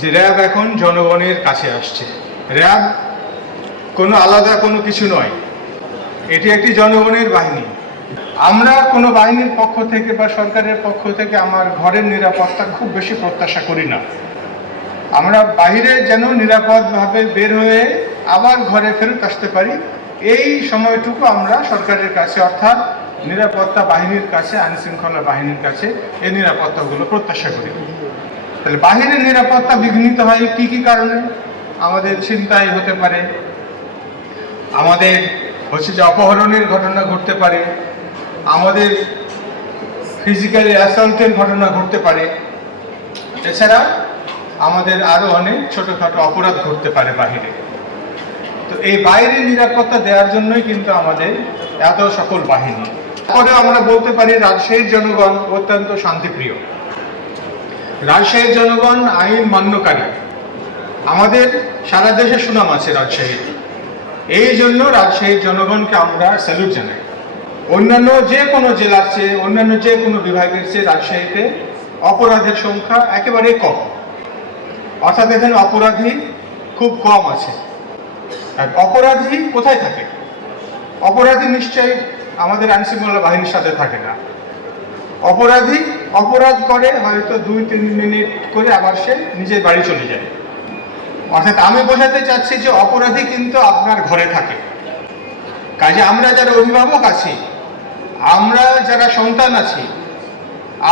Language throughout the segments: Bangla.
যে র্যাব এখন জনগণের কাছে আসছে। র্যাব কোনো আলাদা কোনো কিছু নয়, এটি একটি জনগণের বাহিনী। আমরা কোনো বাহিনীর পক্ষ থেকে বা সরকারের পক্ষ থেকে আমার ঘরের নিরাপত্তা খুব বেশি প্রত্যাশা করি না। আমরা বাইরে যেন নিরাপদভাবে বের হয়ে আবার ঘরে ফেরত আসতে পারি, এই সময়টুকু আমরা সরকারের কাছে অর্থাৎ নিরাপত্তা বাহিনীর কাছে, আইনশৃঙ্খলা বাহিনীর কাছে এই নিরাপত্তাগুলো প্রত্যাশা করি। তাহলে বাহিরের নিরাপত্তা বিঘ্নিত হয় কি কি কারণে? আমাদের ছিনতাই হতে পারে, আমাদের যে অপহরণের ঘটনা ঘটতে পারে, আমাদের ফিজিক্যালি অ্যাসল্টের ঘটনা ঘটতে পারে, এছাড়া আমাদের আরো অনেক ছোটখাটো অপরাধ ঘটতে পারে বাহিরে। তো এই বাইরের নিরাপত্তা দেওয়ার জন্যই কিন্তু আমাদের এত সকল বাহিনী। পরে আমরা বলতে পারি রাজশাহীর জনগণ অত্যন্ত শান্তিপ্রিয়, রাজশাহীর জনগণ আইন মান্যকারী। আমাদের সারা দেশে সুনাম আছে রাজশাহীর, এই জন্য রাজশাহীর জনগণকে আমরা স্যালুট জানাই। অন্যান্য যে কোনো জেলার চেয়ে, অন্যান্য যে কোনো বিভাগের চেয়ে রাজশাহীতে অপরাধের সংখ্যা একেবারে কম, অর্থাৎ এখানে অপরাধী খুব কম আছে। আর অপরাধী কোথায় থাকে? অপরাধী নিশ্চয়ই আমাদের আইনশৃঙ্খলা বাহিনীর সাথে থাকে না। অপরাধী অপরাধ করে হয়তো 2-3 মিনিট করে আবার সে নিজের বাড়ি চলে যায়। অর্থাৎ আমি বোঝাতে চাচ্ছি যে অপরাধী কিন্তু আপনার ঘরে থাকে। কাজে আমরা যারা অভিভাবক আছি, আমরা যারা সন্তান আছি,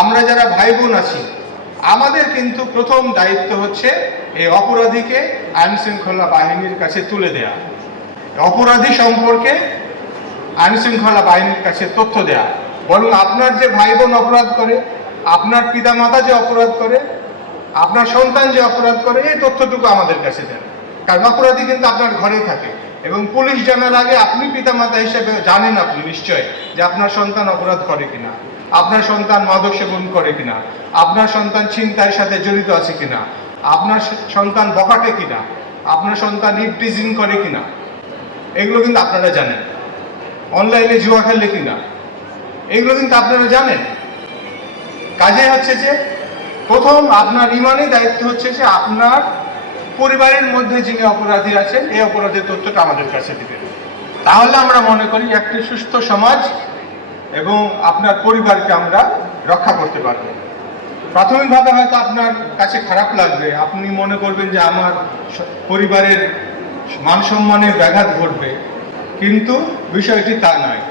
আমরা যারা ভাই বোন আছি, আমাদের কিন্তু প্রথম দায়িত্ব হচ্ছে এই অপরাধীকে আইনশৃঙ্খলা বাহিনীর কাছে তুলে দেয়া, অপরাধী সম্পর্কে আইনশৃঙ্খলা বাহিনীর কাছে তথ্য দেয়া। বরং আপনার যে ভাই বোন অপরাধ করে, আপনার পিতামাতা যে অপরাধ করে, আপনার সন্তান যে অপরাধ করে, এই তথ্যটুকু আমাদের কাছে দেন। কারণ অপরাধী কিন্তু আপনার ঘরেই থাকে এবং পুলিশ জানার আগে আপনি পিতামাতা হিসেবে জানেন আপনি নিশ্চয় যে আপনার সন্তান অপরাধ করে কিনা, আপনার সন্তান মাদক সেবন করে কিনা, আপনার সন্তান ছিনতাইয়ের সাথে জড়িত আছে কিনা, আপনার সন্তান বখাটে কিনা, আপনার সন্তান ইভটিজিং করে কিনা, এগুলো কিন্তু আপনারা জানেন। অনলাইনে জুয়া খেলে কিনা, এগুলো কিন্তু আপনারা জানেন। কাজে হচ্ছে যে প্রথম আপনার ইমানি দায়িত্ব হচ্ছে যে আপনার পরিবারের মধ্যে যিনি অপরাধী আছেন এই অপরাধের তথ্যটা আমাদের কাছে দিবেন। তাহলে আমরা মনে করি একটি সুস্থ সমাজ এবং আপনার পরিবারকে আমরা রক্ষা করতে পারবো। প্রাথমিকভাবে হয়তো আপনার কাছে খারাপ লাগবে, আপনি মনে করবেন যে আমার পরিবারের মান সম্মানের ব্যাঘাত ঘটবে, কিন্তু বিষয়টি তা নয়।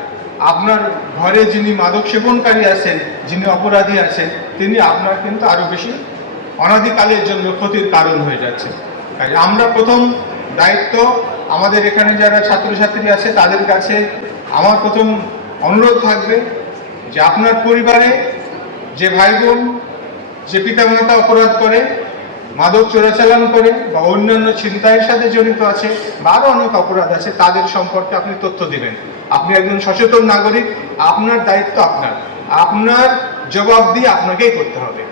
আপনার ঘরে যিনি মাদক সেবনকারী আছেন, যিনি অপরাধী আছেন, তিনি আপনার কিন্তু আরো বেশি অনাদিকালের জন্য ক্ষতির কারণ হয়ে যাচ্ছে। আমরা প্রথম দায়িত্ব, আমাদের এখানে যারা ছাত্রছাত্রী আছে তাদের কাছে আমার প্রথম অনুরোধ থাকবে যে আপনার পরিবারে যে ভাই বোন, যে পিতামাতা অপরাধ করে, মাদক চোরাচালান করে বা অন্যান্য ছিনতাইয়ের সাথে জড়িত আছে বা আরো অনেক অপরাধ আছে, তাদের সম্পর্কে আপনি তথ্য দিবেন। আপনি একজন সচেতন নাগরিক, আপনার দায়িত্ব আপনার জবাবদিহি আপনাকেই করতে হবে।